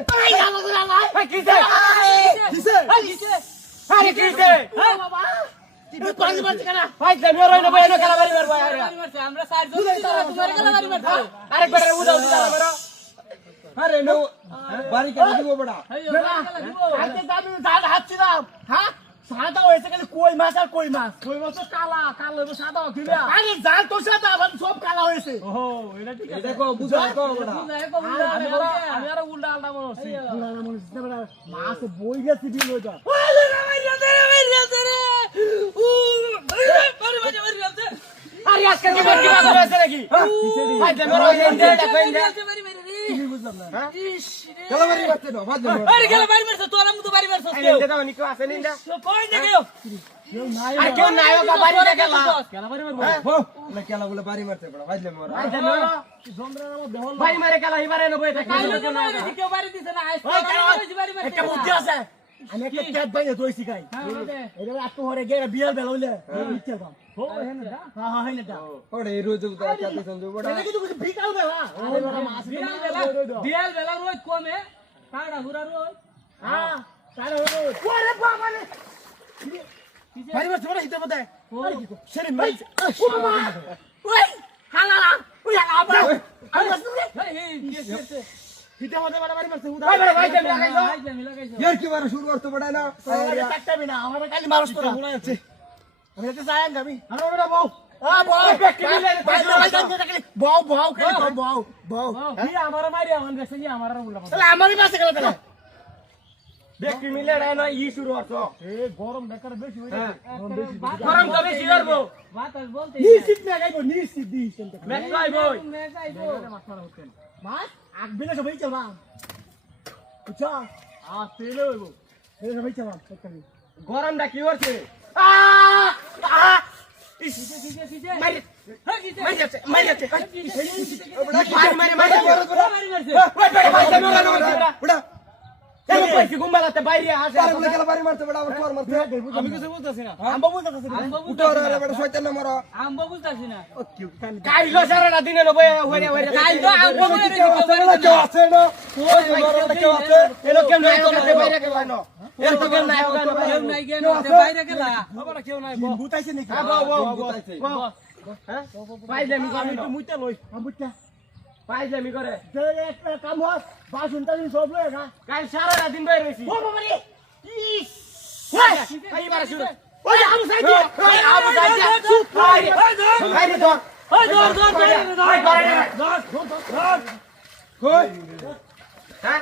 কিসে এই আলো করে আলাই ভাই কিসে কিসে আরে কিসে হ্যাঁ বাবা তুই পানি মারছিস কেন ভাই তুমি রই না ভাই এনে খেলা বাড়ি মারবো আরে আমরা সাইড জোন তোমার গলা বাড়ি মারছো আরেক বার উদাও দিলা মারো আরে নো বাড়ি কেটে দিব বড়া আজকে আমি জাল হাঁটছিলাম হ্যাঁ সাদা হয়েছে খালি কই মাছ আর কই মাছ তো কালা কালো এবং সাদা কিলা আরে জাল তো সাদা আবার সব কালা হয়েছে ওহো এটা ঠিক আছে দেখো বুঝাই কো বড়া আমি আর উল্টা আলটা মনে হচ্ছে মাছ বই গেছে দিল ওটা আরে আজকে কি কি বাদ হয়েছে নাকি ভাই তুমি রই না এটা কইন দে তুমি বুঝলাম না খেলা বাড়ি করতে দাও বাদ দাও আরে গেল বাড়ি মারছ তোরা মু তো বাড়ি মারছ আরে এটা দাও নিকো আছে নিন্দা কই না কেউ আর কেউ নায়ক বাড়ি না খেলা খেলা বাড়ি মারবো হো না খেলা বলে বাড়ি মারতে বড়া বাদ দে মোরা ভাই মারে খেলা এবারে নেবো এটা কাইলো তো না কেউ বাড়ি দিছে না আইস বাড়ি মারছে একটা বুদ্ধি আছে আমি একটা ক্যাট বাইরে দইছি কাই এটা আত্ম হরে গেরা বিয়ার বেলা হইলে ইচ্ছা দাও ও হেন দা হ্যাঁ হ্যাঁ হেন দা ওরে এই রোজ উদা চাতে চল দে বড়া এটা কিন্তু ভিকাও দেলা আরে বড় মাছ বিয়াল বেলা রোজ কমে কাড়া হুরা রোজ হ্যাঁ কাড়া রোজ ওরে বাবা রে বাড়ি মারতে বড়া হিতে বদে সেরে মাই ও বাবা ওই হালালা ওই আবা আমি আসলে এই হিতে বদে বড়া বাড়ি মারতে উদা ভাই ভাই তুমি লাগাইছো ইয়ার কি বারে শুরু করতে বড়া না আরে টাকটাবি না আমার কালি মারছ তোরা বড়া আছে আমি তো যাই আমি আরে বড়া বউ বউ বউ খালি বউ বউ কি আমার মারি আমার কাছে কি আমার উল্টা তাহলে আমারই মাসে গেল তাহলে দেখি মিলে রে না ই শুরু হতো এ গরম বেকার বেশি হয়ে হ্যাঁ। গরম গরম তো বেশি করবো বাতাস বলতে নিশ্চিত না গাইবো নিশ্চিত দিস মেকাই বই মাছ আগ বিলে সবাই চলা বুঝছো তেলে হইব এই সবাই চলা একটা গরমটা কি হচ্ছে মারি মারি যাচ্ছে মারি যাচ্ছে মারি মারি বড়া কেন কইছি ঘুমালাতে বাইরে আসে আরে বলে খেলা বাড়ি মারতে বড়া আমার তোর মারতে আমি কিছু বুঝতাছি না আম্বা বুঝতাছি না উঠো রে বড়া শয়তান না মারো আম্বা বুঝতাছি না কাইলো সারা দিনে নবে হইরে হইরে কাইলো আম্বা কেউ আছে না ওই বড় কেউ আছে এলো কেন নাই ওখানে বাইরে কেন আনো এর তো কেন নাই ওখানে কেউ নাই কেন বাইরে গেলা খবর কেউ নাই বুতাইছে নাকি হ্যাঁ পাইজামি করে আমি তো মুইতে লই আমুটা পাইজামি করে যে একটা কাম হয় বাসন টাসন সব লয় না কাল সারা দিন বাইরে রইছি ও বাবা রে ইস এইবার শুরু ওই আবু সাইদি ওই আবু সাইদি বাইরে বাইরে ধর ওই দর দর ধর কই হ্যাঁ